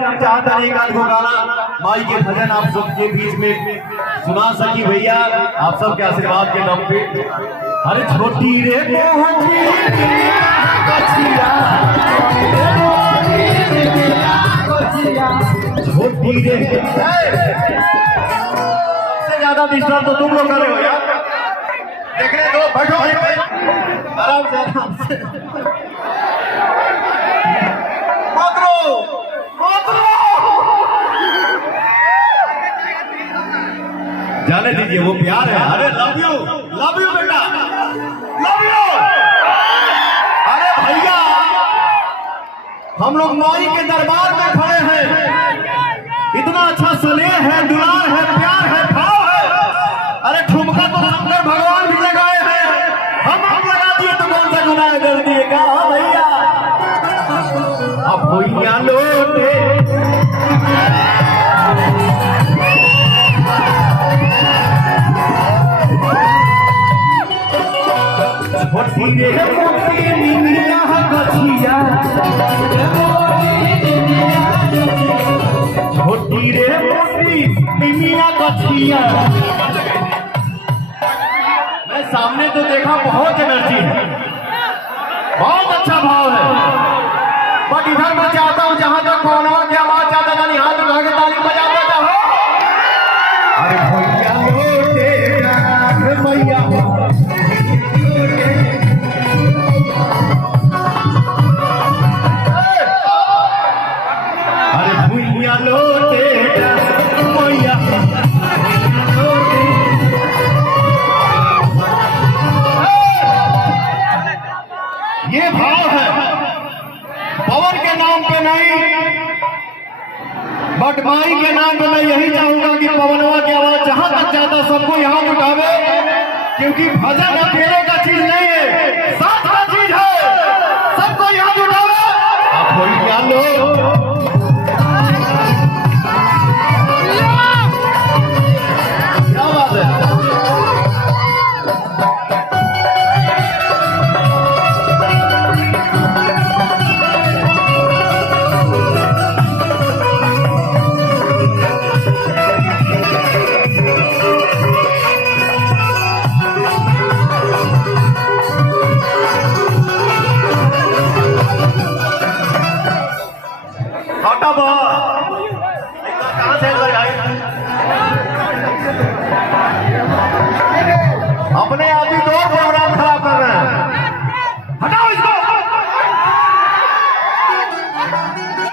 चाहता नहीं गान को गाना माई के भजन आप सबके बीच में सुना सकी भैया, आप सबके आशीर्वाद के दम पे। अरे छोटी रे छोटी रे सबसे ज्यादा डिस्टर्ब तो तुम लोग कर रहे हो यार। देखने दो, बैठो भाई आराम से आराम से। जाने दीजिए, वो प्यार है। अरे लव यू बेटा, लव यू। अरे भैया हम लोग माई के दरबार में खड़े हैं, इतना अच्छा स्नेह है, दुलार है, प्यार है, भाव है। अरे ठुमका तो शंकर भगवान भी लगाए हैं, हम लगा दिए तो कौन सा गुनाह कर दिएगा भैया। अब भैया लोटे छोटी रे मोटी निमिया गछिया, छोटी रे मोटी निमिया गछिया। मैं सामने तो देखा बहुत एनर्जी है, बहुत अच्छा भाव है, बट इधर मैं चाहता हूं जहां तक कौनवा की आवाज ज्यादा जानी हाथ उठा के ताली बजाते जाओ। अरे भैया लोटे मैया ये भाव है पवन के नाम पे नहीं, बट माई के नाम पे मैं यही चाहूंगा कि पवनवा की आवाज जहां तक जाता सबको यहाँ उठावे, क्योंकि भजन अकेले का चीज नहीं है, साथ का चीज है, सबको यहाँ उठावे। आप कोई क्या लो अपने आदमी